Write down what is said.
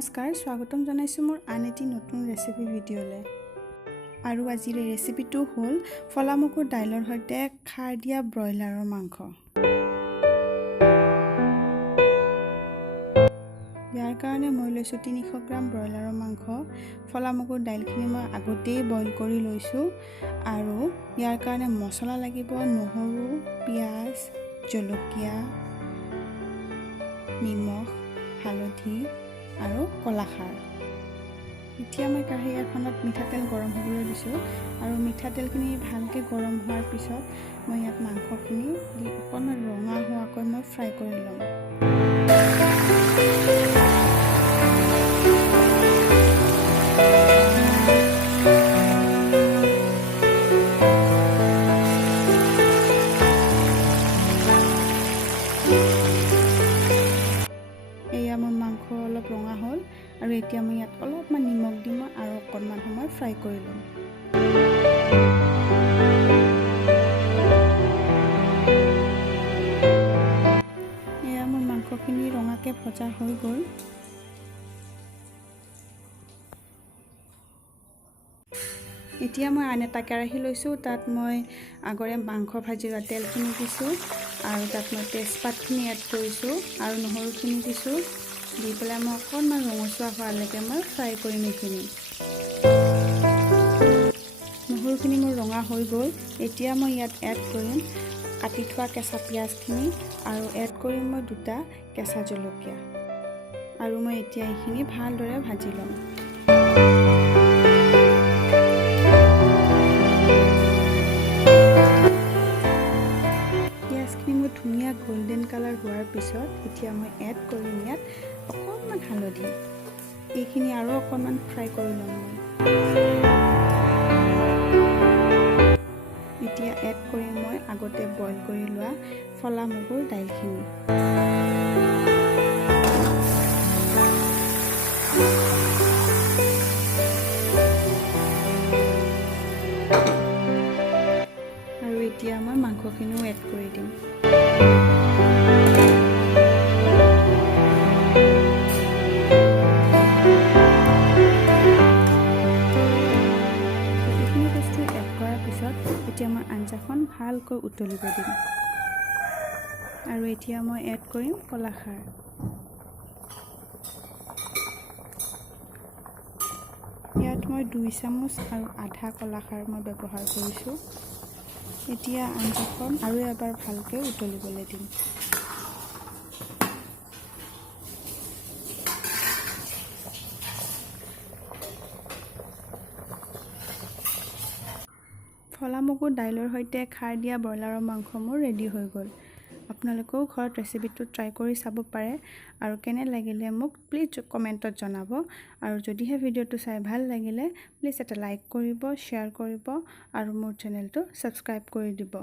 নমস্কাৰ স্বাগতম জনাইছো মোৰ আন এটি নতুন ৰেচিপি ভিডিঅ'লে আৰু আজিৰ ৰেচিপিটো হ'ল ফলামগুৰ দাইলৰ সৈতে খাৰ দিয়া ব্ৰইলাৰৰ মাংস। ইয়াৰ কাৰণে মই লৈছো 300 গ্ৰাম ব্ৰইলাৰৰ মাংস। ফলামগুৰ দাইলখিনি মই আগতেই বইল কৰি লৈছো আৰু ইয়াৰ কাৰণে মছলা লাগিব নহৰু, পিয়াজ, জলকীয়া, নিমখ, হালধি আৰু কলাখাৰ। এতিয়া মই কাঢ়ি এখনত মিঠাতেল গৰম হ'বলৈ দিছোঁ আৰু মিঠাতেলখিনি ভালকৈ গৰম হোৱাৰ পিছত মই ইয়াত মাংসখিনি দি অকণমান ৰঙা হোৱাকৈ মই ফ্ৰাই কৰি ল'ম। এয়া মোৰ মাংস অলপ ৰঙা হ'ল আৰু এতিয়া মই ইয়াত অলপমান নিমখ দিম আৰু অকণমান সময় ফ্ৰাই কৰি ল'ম। এয়া মোৰ মাংসখিনি ৰঙাকৈ ভজা হৈ গ'ল। এতিয়া মই আন এটা কেৰাহী লৈছোঁ, তাত মই আগৰে মাংস ভাজি লোৱা তেলখিনি দিছোঁ আৰু তাত মই তেজপাতখিনি এড কৰিছোঁ আৰু নহৰুখিনি দিছোঁ। দি পেলাই মই অকণমান ৰঙচুৱা হোৱালৈকে মই ফ্ৰাই কৰিম এইখিনি। নহৰুখিনি মোৰ ৰঙা হৈ গ'ল। এতিয়া মই ইয়াত এড কৰিম কাটি থোৱা কেঁচা পিঁয়াজখিনি আৰু এড কৰিম মই 2টা কেঁচা জলকীয়া আৰু মই এতিয়া এইখিনি ভালদৰে ভাজি ল'ম। পিঁয়াজখিনি মই ধুনীয়া গোল্ডেন কালাৰ হোৱাৰ পিছত এতিয়া মই এড কৰিম ইয়াত অকণমান হালধি। এইখিনি আৰু অকণমান ফ্ৰাই কৰি ল'ম মই। এতিয়া এড কৰিম মই আগতে বইল কৰি লোৱা ফলামগুৰ দাইলখিনি। আৰু এতিয়া মই মাংসখিনিও এড কৰি দিম। এতিয়া মই আঞ্জাখন ভালকৈ উতলিব দিম আৰু এতিয়া মই এড কৰিম কলাখাৰ। ইয়াত মই 2 চামুচ আৰু আধা কলাখাৰ মই ব্যৱহাৰ কৰিছোঁ। এতিয়া আঞ্জাখন আৰু এবাৰ ভালকৈ উতলিবলৈ দিম। ফলামগুৰ দাইলৰ সৈতে খাৰ দিয়া ব্ৰইলাৰৰ মাংস মোৰ ৰেডি হৈ গ'ল। আপোনালোকেও ঘৰত ৰেচিপিটো ট্ৰাই কৰি চাব পাৰে আৰু কেনে লাগিলে মোক প্লিজ কমেণ্টত জনাব আৰু যদিহে ভিডিঅ'টো চাই ভাল লাগিলে প্লিজ এটা লাইক কৰিব, শ্বেয়াৰ কৰিব আৰু মোৰ চেনেলটো ছাবস্ক্ৰাইব কৰি দিব।